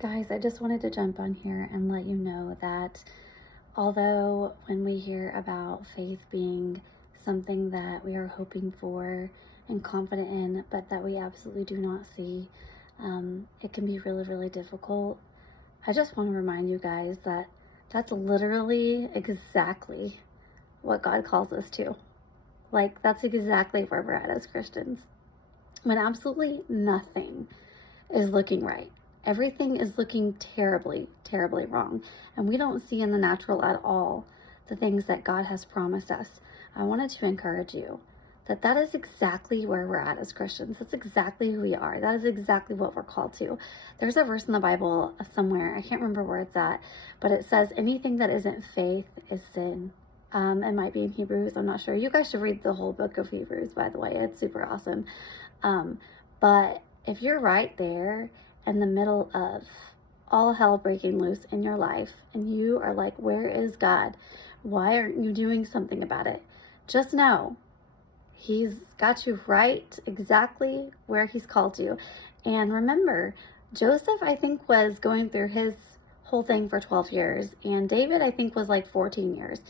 Guys, I just wanted to jump on here and let you know that although when we hear about faith being something that we are hoping for and confident in, but that we absolutely do not see, it can be really, really difficult. I just want to remind you guys that that's literally exactly what God calls us to. Like, that's exactly where we're at as Christians. When absolutely nothing is looking right. Everything is looking terribly, terribly wrong. And we don't see in the natural at all the things that God has promised us. I wanted to encourage you that that is exactly where we're at as Christians. That's exactly who we are. That is exactly what we're called to. There's a verse in the Bible somewhere, I can't remember where it's at, but it says anything that isn't faith is sin. It might be in Hebrews, I'm not sure. You guys should read the whole book of Hebrews, by the way. It's super awesome. But if you're right there in the middle of all hell breaking loose in your life and you are like, where is God? Why aren't you doing something about it? Just know He's got you right exactly where He's called you. And remember, Joseph, I think, was going through his whole thing for 12 years, and David, I think, was like 14 years.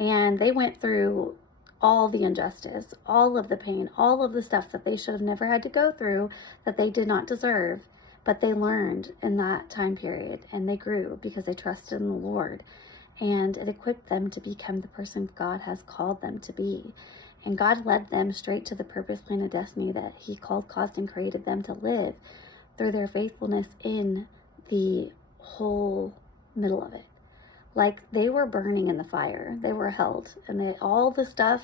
And they went through all the injustice, all of the pain, all of the stuff that they should have never had to go through, that they did not deserve. But they learned in that time period, and they grew because they trusted in the Lord. And it equipped them to become the person God has called them to be. And God led them straight to the purpose, plan, and destiny that He called, caused, and created them to live through their faithfulness in the whole middle of it. Like, they were burning in the fire. They were held. And all the stuff,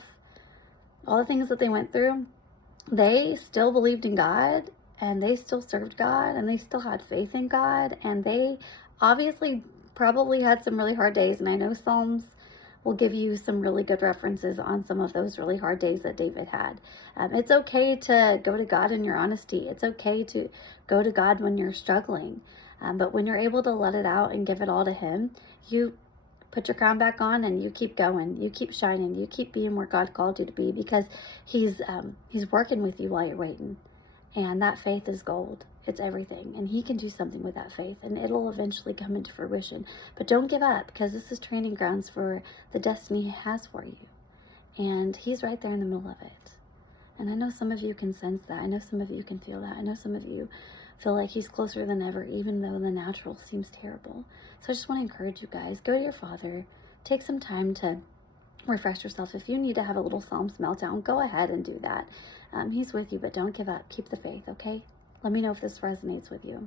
all the things that they went through, they still believed in God, and they still served God, and they still had faith in God. And they obviously probably had some really hard days. And I know Psalms will give you some really good references on some of those really hard days that David had. It's okay to go to God in your honesty. It's okay to go to God when you're struggling. But when you're able to let it out and give it all to Him, you put your crown back on and you keep going. You keep shining. You keep being where God called you to be, because He's working with you while you're waiting. And that faith is gold. It's everything. And He can do something with that faith, and it'll eventually come into fruition. But don't give up, because this is training grounds for the destiny He has for you. And He's right there in the middle of it. And I know some of you can sense that. I know some of you can feel that. I know some of you feel like He's closer than ever, even though the natural seems terrible. So I just want to encourage you guys, go to your Father, take some time to refresh yourself. If you need to have a little Psalms meltdown, go ahead and do that. He's with you, but don't give up. Keep the faith, okay? Let me know if this resonates with you.